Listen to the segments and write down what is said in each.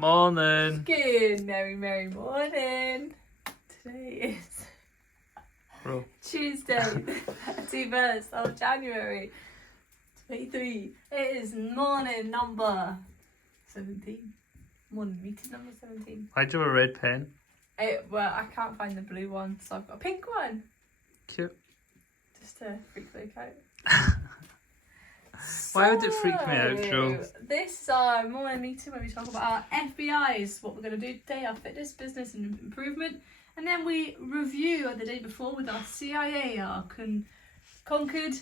Morning. Good merry morning. Today is Bro. Tuesday, the 31st of January 23. It is morning number 17. Morning meeting number 17. Why'd you have a red pen? Well, I can't find the blue one, so I've got a pink one. Cute. Just to freak Luke out. Why would it freak me out, Joe? This is our morning meeting where we talk about our FBIs, what we're going to do today, our fitness, business and improvement. And then we review the day before with our CIA, our conquered,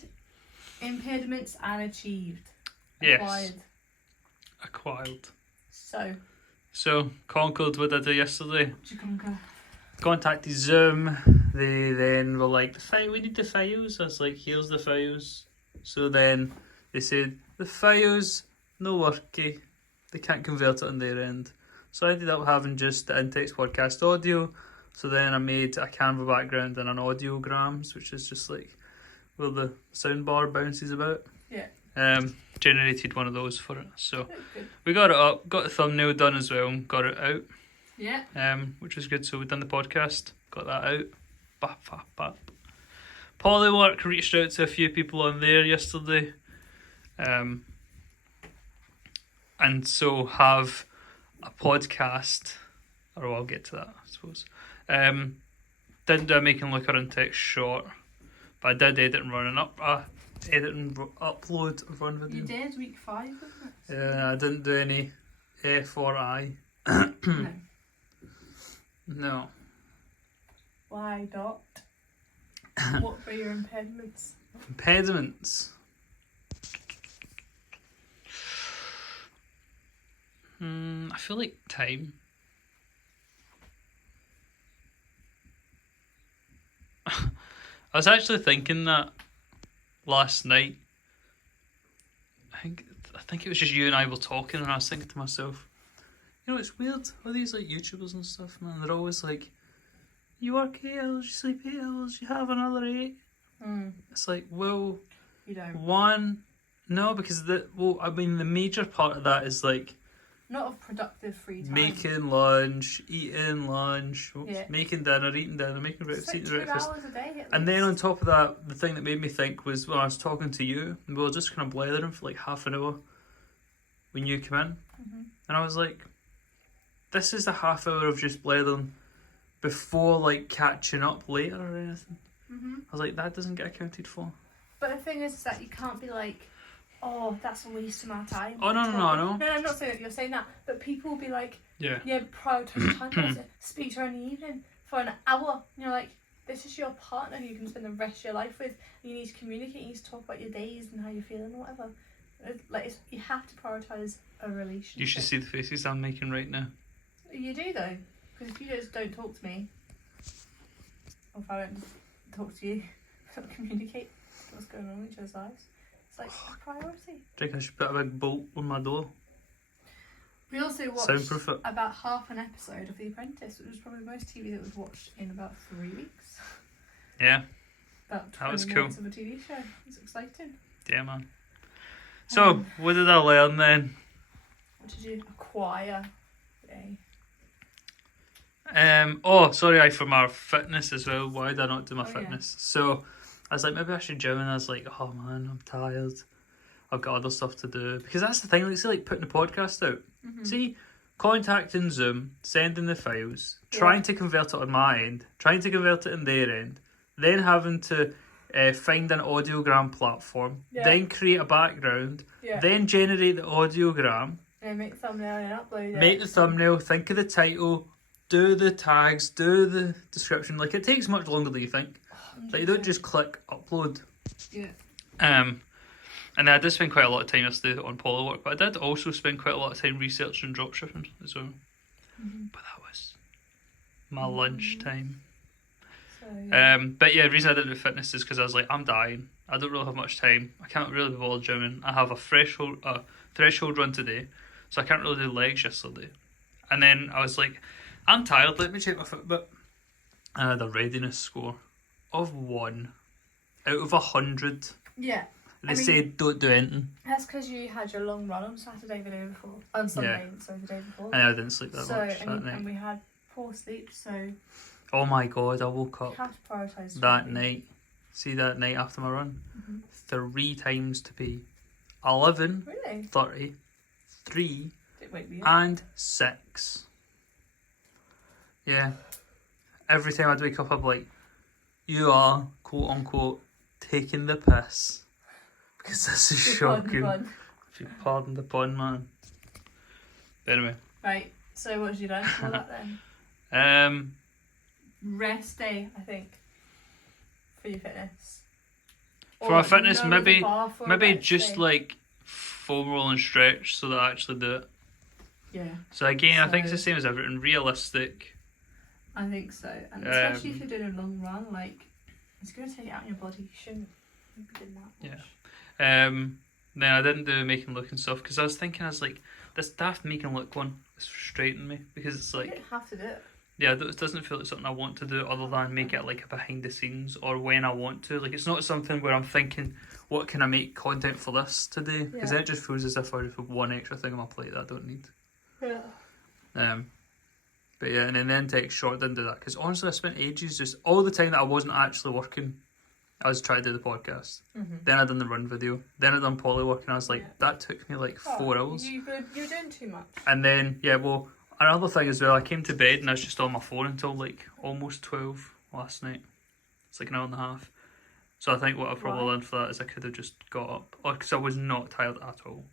impediments and achieved. Yes. Acquired. So, conquered what I did yesterday. what did you conquer? Contacted Zoom. They then were like, we need the files. I was like, here's the files. So then they said, the files, no worky. They can't convert it on their end. So I ended up having just the Intex podcast audio. So then I made a Canva background and an audiograms, which is just like where the soundbar bounces about. Yeah. Generated one of those for it. So Good. we got it up, got the thumbnail done as well, and got it out. Yeah. Which was good. So we've done the podcast, got that out. Bap, bap, bap. Polywork reached out to a few people on there yesterday. And so have a podcast, or I'll get to that, I suppose. Didn't do a making looker and text short, but I did edit and upload and run video. You did week 5, wasn't it? Yeah, I didn't do any F or I. No. No. Why not? What were your impediments? Impediments. I feel like time. I was actually thinking that last night. I think it was just you and I were talking, and I was thinking to myself, you know, it's weird. All these like YouTubers and stuff, man, they're always like, you work 8 hours, you sleep 8 hours, you have another 8. It's like, well, You don't. no, because the major part of that is like Not of productive free time. making lunch, eating lunch, Yeah. making dinner, eating dinner, making It's breakfast, like eating 2 breakfast. hours a day. And then on top of that, the thing that made me think was when I was talking to you, and we were just kind of blathering for like half an hour when you came in. And I was like, this is a half hour of just blathering before like catching up later or anything. I was like, that doesn't get accounted for. But the thing is that you can't be like, oh, that's a waste of my time. Oh, no. No, I'm not saying that you're saying that. But people will be like, Yeah. prioritise time to speak to her in the evening for an hour. And you're like, this is your partner who you can spend the rest of your life with. You need to communicate, you need to talk about your days and how you're feeling or whatever. You have to prioritise a relationship. You should see the faces I'm making right now. You do though. Because if you just don't talk to me, or if I don't talk to you, don't communicate what's going on in each other's lives, it's like a priority. I think I should put a big bolt on my door. We also watched Soundproof it. about half an episode of The Apprentice, which was probably the most TV that we've watched in about 3 weeks. Yeah. About 20 That was cool. minutes of a TV show. It's exciting. Yeah, man. So, what did I learn then? What did you acquire today? For my fitness as well. Why did I not do my fitness? Yeah. So I was like, maybe I should gym, and I was like, oh man, I'm tired. I've got other stuff to do. Because that's the thing, like, say, like putting the podcast out. See, contacting Zoom, sending the files, trying to convert it on my end, trying to convert it on their end, then having to find an audiogram platform, then create a background, then generate the audiogram, make thumbnail and upload it. make the thumbnail, think of the title, do the tags, do the description. Like, it takes much longer than you think. Like, you don't just click upload. Yeah. And I did spend quite a lot of time yesterday on Polywork, but I did also spend quite a lot of time researching dropshipping as well. But that was my lunch time. So, yeah. But yeah, the reason I didn't do fitness is because I was like, I'm dying. I don't really have much time. I can't really be bothered gymming. I have a threshold run today, so I can't really do legs yesterday. And then I was like, I'm tired, let me check my Fitbit. And I had a readiness score of 1 out of 100. Yeah. They said don't do anything. That's because you had your long run on Saturday the day before. On Sunday, sorry, the day before. And I didn't sleep that much that night. And we had poor sleep, so... Oh my god, I woke up you have to prioritise that sleeping. night. See that night after my run? Mm-hmm. 3 times to pee. 11, Really? 30, 3, Didn't wake me up. and 6. Yeah. Every time I'd wake up, I'd be like, you are, quote unquote, taking the piss. Because this is shocking. If you pardon the pun, man. But anyway. Right, so what did you done for that then? Rest day, I think, for your fitness. For my fitness, lower the maybe bar for a maybe rest just day. like foam roll and stretch so that I actually do it. Yeah, So again, I think it's So- the same as everything. Realistic. I think so. And especially if you're doing a long run, like, it's going to take it out of your body. You shouldn't be doing that much. Then I didn't do making look and stuff because I was thinking, I was like, this daft making look one is frustrating me because it's You like, don't have to do it. yeah, it doesn't feel like something I want to do other than make it like a behind the scenes or when I want to. Like, it's not something where I'm thinking, what can I make content for this to do? Because then it just feels as if I just put one extra thing on my plate that I don't need. Yeah. But yeah, and then take short didn't do that because honestly, I spent ages just all the time that I wasn't actually working. I was trying to do the podcast. Mm-hmm. Then I done the run video. Then I done poly work, and I was like, that took me like 4 hours. You were doing too much. And then another thing as well. I came to bed and I was just on my phone until like almost 12 last night. It's like an hour and a half. So I think what I probably learned for that is I could have just got up, or because I was not tired at all.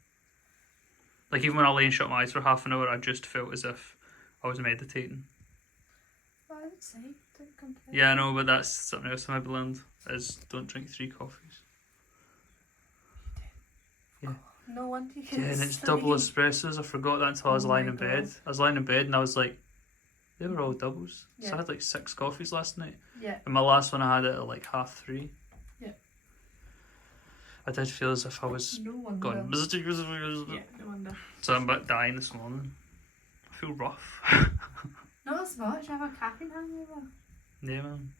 Like even when I lay and shut my eyes for half an hour, I just felt as if I was meditating. Well, I would say, don't complain. Yeah, I know, but that's something else I maybe learned is don't drink 3 coffees. No wonder you can Yeah, and it's sleep. double espressos. I forgot that until I was Oh lying my in bed. God. I was lying in bed and I was like, they were all doubles. So Yeah. I had like 6 coffees last night. Yeah. And my last one I had it at like 3:30. Yeah. I did feel as if I was No wonder. going. Yeah, no wonder. So I'm about dying this morning. I feel rough. Not as much. I have a caffeine hangover. Yeah, man.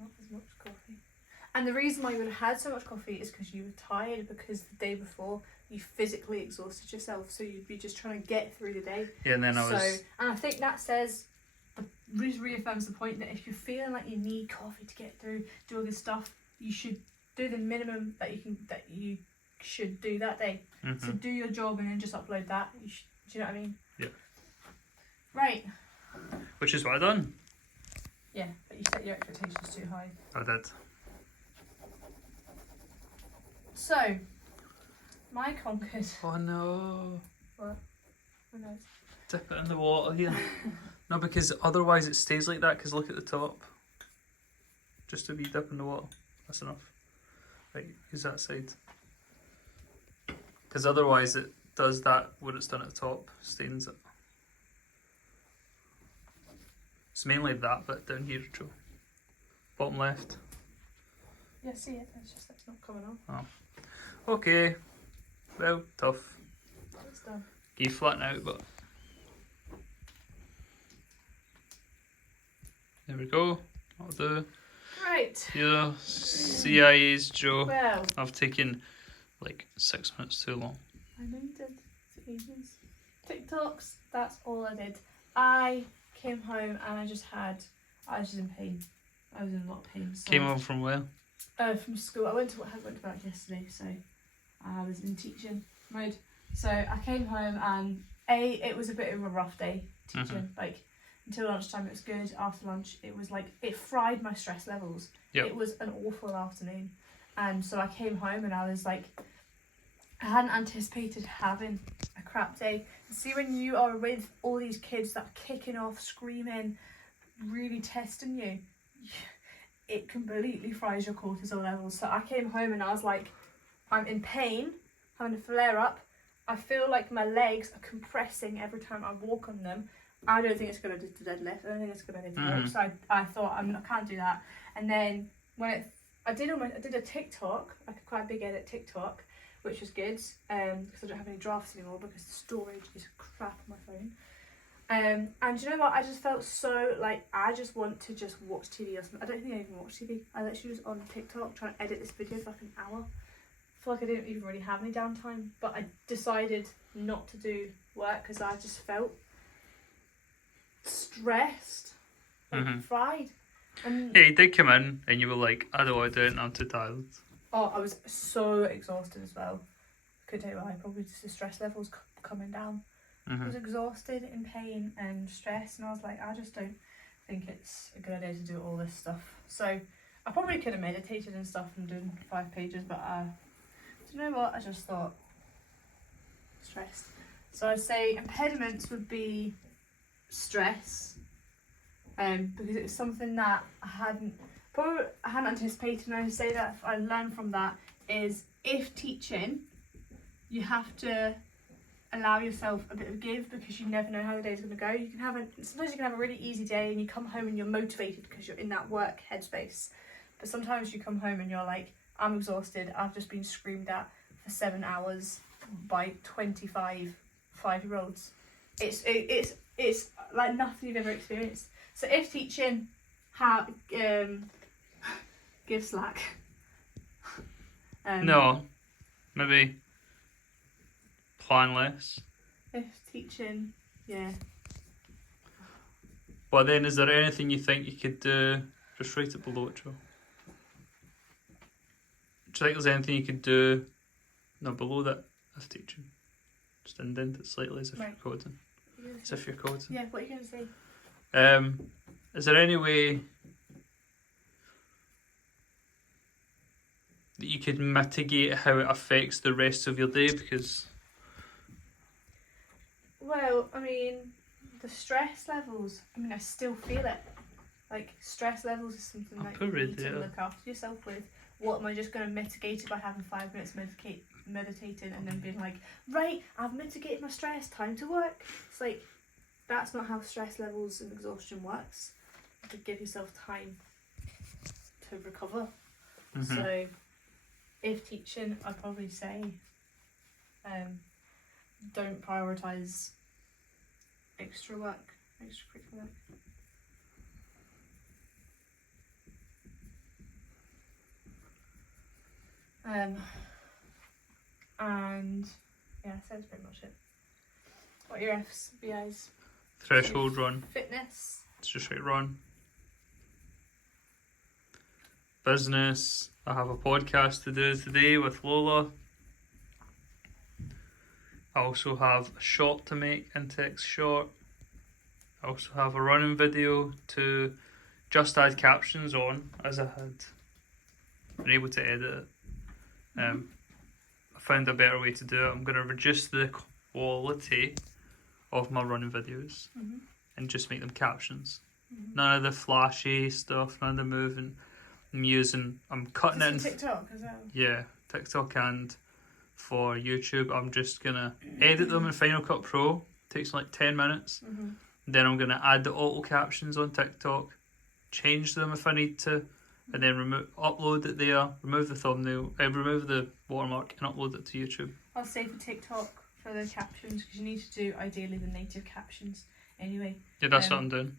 Not as much coffee. And the reason why you would have had so much coffee is because you were tired, because the day before you physically exhausted yourself, so you'd be just trying to get through the day. Yeah, and then I was. And I think that says, reaffirms the point that if you're feeling like you need coffee to get through, do all this stuff, you should do the minimum that you should do that day. Mhm. So do your job and then just upload that. Do you know what I mean? Yeah. Right. Which is what I done. Yeah, but you set your expectations too high. I did. So, my conquered. Oh no. What? Oh, no. Dip it in the water here. No, because otherwise it stays like that, because look at the top. Just a wee dip in the water. That's enough. Right, use that side. Because otherwise it does that, what it's done at the top, stains it. It's mainly that bit down here, Joe. Bottom left. Yeah, see it. It's not coming off. Okay. Well, tough. It's done. You flatten out, but... There we go. That'll do. Right. Yeah, CIA's Joe. Well, I've taken like 6 minutes too long. I know you did. It's ages. TikToks. That's all I did. I came home and I was just in pain. I was in a lot of pain. So, Came home from where? from school. I went to work yesterday, so I was in teaching mode. So I came home and it was a bit of a rough day teaching. Like until lunchtime it was good. After lunch it was like it fried my stress levels. Yep. It was an awful afternoon, and so I came home and I was like, I hadn't anticipated having a crap day. See, when you are with all these kids that are kicking off, screaming, really testing you, it completely fries your cortisol levels. So I came home and I was like, I'm in pain, having a flare up. I feel like my legs are compressing every time I walk on them. I don't think it's going to do the deadlift. I don't think it's going to do the walk. So I thought I can't do that. And then when I did a TikTok, like a quite big edit TikTok, which was good because I don't have any drafts anymore because the storage is crap on my phone. And you know what? I just felt so like I just want to just watch TV or something. I don't think I even watch TV. I literally was on TikTok trying to edit this video for like an hour. I feel like I didn't even really have any downtime, but I decided not to do work because I just felt stressed, like fried. And Yeah, you did come in and you were like, I don't want to do it and I'm too tired. oh, I was so exhausted as well. Could tell you why. Probably just the stress levels coming down. I was exhausted, in pain and stressed, and I was like, I just don't think it's a good idea to do all this stuff. So I probably could have meditated and stuff and done 5 pages, but do you know what? I just thought stressed. So I'd say impediments would be stress, because it was something that I hadn't anticipated. And I would say that I learned from that is if teaching, you have to allow yourself a bit of give because you never know how the day's going to go. Sometimes you can have a really easy day and you come home and you're motivated because you're in that work headspace. But sometimes you come home and you're like, I'm exhausted. I've just been screamed at for 7 hours by 25 5-year-olds. It's like nothing you've ever experienced. So if teaching, give slack. No, maybe plan less. If teaching, yeah. But then, is there anything you think you could do? Just write it below it, Joe. Do you think there's anything you could do? No, below that, if teaching. Just indent it slightly as if you're coding. As if you're coding. Yeah, what are you going to say? Is there any way that you could mitigate how it affects the rest of your day? Because well, I mean, the stress levels, I still feel it. Like, stress levels is something that you need to look after yourself with. What, am I just going to mitigate it by having 5 minutes meditating and then being like, right, I've mitigated my stress, time to work? It's like, that's not how stress levels and exhaustion works. You have to give yourself time to recover. So, if teaching, I'd probably say, don't prioritise extracurricular work. And yeah, that's pretty much it. What are your FBIs? threshold run. Fitness. It's just right run. Business. I have a podcast to do today with Lola. I also have a short to make in text short. I also have a running video to just add captions on, as I had been able to edit it. I found a better way to do it. I'm going to reduce the quality of my running videos and just make them captions. None of the flashy stuff, none of the moving. I'm cutting it in TikTok as well. Yeah, TikTok and for YouTube. I'm just gonna edit them in Final Cut Pro. Takes like 10 minutes. Then I'm gonna add the auto captions on TikTok, change them if I need to, and then upload it there. Remove the thumbnail, remove the watermark, and upload it to YouTube. I'll say for TikTok for the captions because you need to do ideally the native captions anyway. Yeah, that's what I'm doing.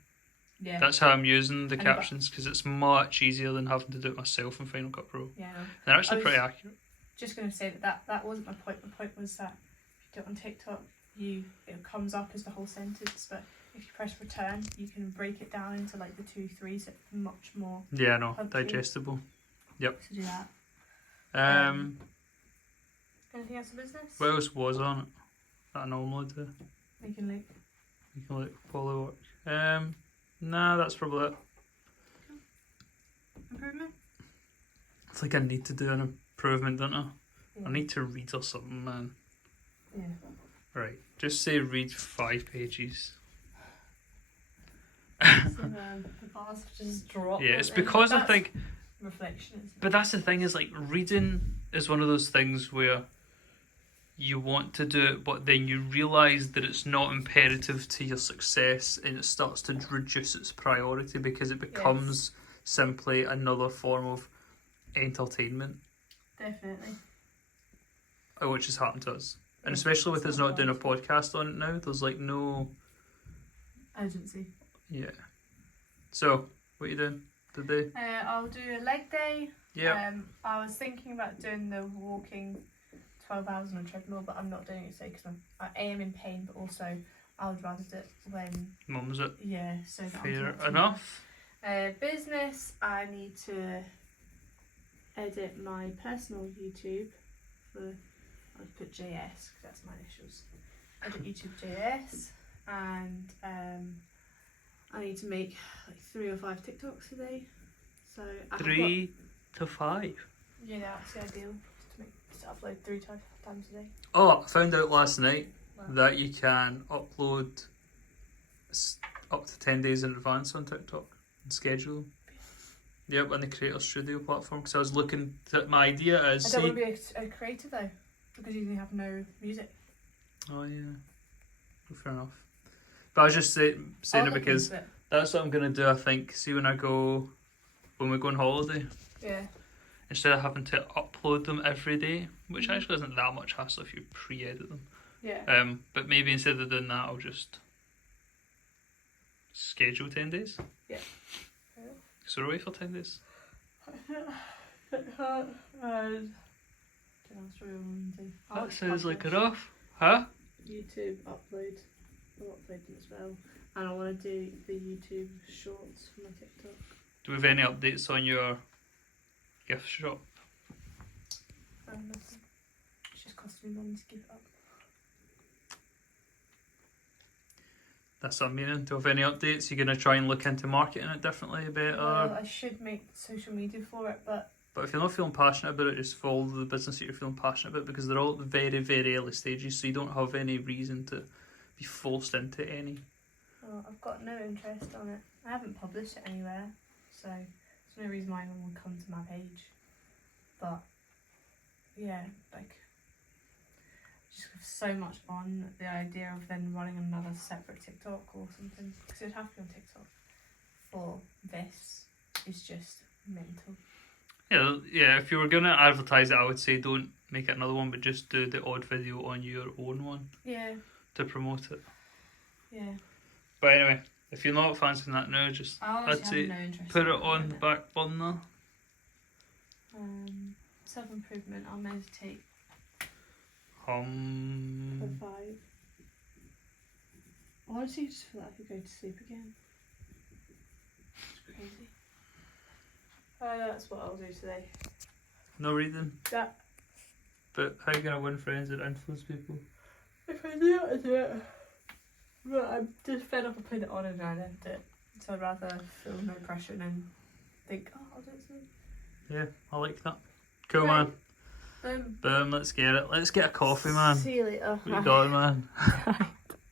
Yeah. That's how I'm using the captions because it's much easier than having to do it myself in Final Cut Pro. Yeah. No. They're actually pretty accurate. Just going to say that wasn't my point. My point was that if you do it on TikTok, it comes up as the whole sentence, but if you press return, you can break it down into like the 2, 3, so it's much more. Yeah, no, digestible. Yep. To do that. Anything else in business? What else was on it that I normally do? Making like follow work. Nah, that's probably it. Improvement? It's like I need to do an improvement, don't I? Yeah. I need to read or something, man. Yeah. Right, just say read 5 pages. So, the bars just drop. Yeah, it's because I think... Reflection. But that's the thing is, like, reading is one of those things where you want to do it, but then you realise that it's not imperative to your success and it starts to reduce its priority because it becomes simply another form of entertainment. Definitely. Which has happened to us. And especially with us not doing a podcast on it now, there's like no urgency. Yeah. So, what are you doing today? I'll do a leg day. Yeah. I was thinking about doing the walking 12 hours on a treadmill, but I'm not doing it today because I am in pain, but also I would rather do it when... Mum's it. Yeah, so that I'm Fair not too enough. bad. Business, I need to edit my personal YouTube for... I'll put JS because that's my initials. Edit YouTube JS, and I need to make like 3 or 5 TikToks a day. So I have 3 to 5. yeah, that's the ideal. Just to upload 3 times a day. Oh, I found out last night Wow. that you can upload up to 10 days in advance on TikTok and schedule them. Yep, on the Creator Studio platform. Because I was looking to, my idea is... I don't want to be a creator though, because you have no music. Oh yeah, well, fair enough. But I was just saying I'll it look because into it. that's what I'm going to do, I think. See, when we go on holiday, Yeah. instead of having to upload them every day, which actually isn't that much hassle if you pre-edit them. Yeah. But maybe instead of doing that, I'll just schedule 10 days. Yeah. So we're away for 10 days. That sounds like enough. Huh? YouTube upload. I'll upload them as well. And I want to do the YouTube shorts for my TikTok. Do we have any updates on your gift shop? Nothing. It's just costing me money to give it up. That's what I'm meaning. Do you have any updates? You're going to try and look into marketing it differently a bit? Well, I should make social media for it, but But if you're not feeling passionate about it, just follow the business that you're feeling passionate about, because they're all at the very, very early stages, so you don't have any reason to be forced into any. I've got no interest on it. I haven't published it anywhere, so there's no reason why anyone would come to my page. But yeah, like, just have so much on the idea of then running another separate TikTok or something, because it'd have to be on TikTok for this is just mental. Yeah. If you were gonna advertise it, I would say don't make it another one, but just do the odd video on your own one Yeah, to promote it. yeah. But anyway, if you're not fancying that now, just I I'd honestly say have no interest. put in it on the doing back burner. Self-improvement, I'll meditate for Um, 5. Honestly, just feel like I could go to sleep again. It's crazy. That's what I'll do today. no reading. Yeah. But how are you gonna win friends and influence people? If I do it, I do it. But I'm just fed up of putting it on and I don't do it. So I'd rather feel no pressure and then think, oh, I'll do it soon. Yeah, I like that. Cool, Right. man. Boom, let's get it. Let's get a coffee, man. See you later. What you got, man?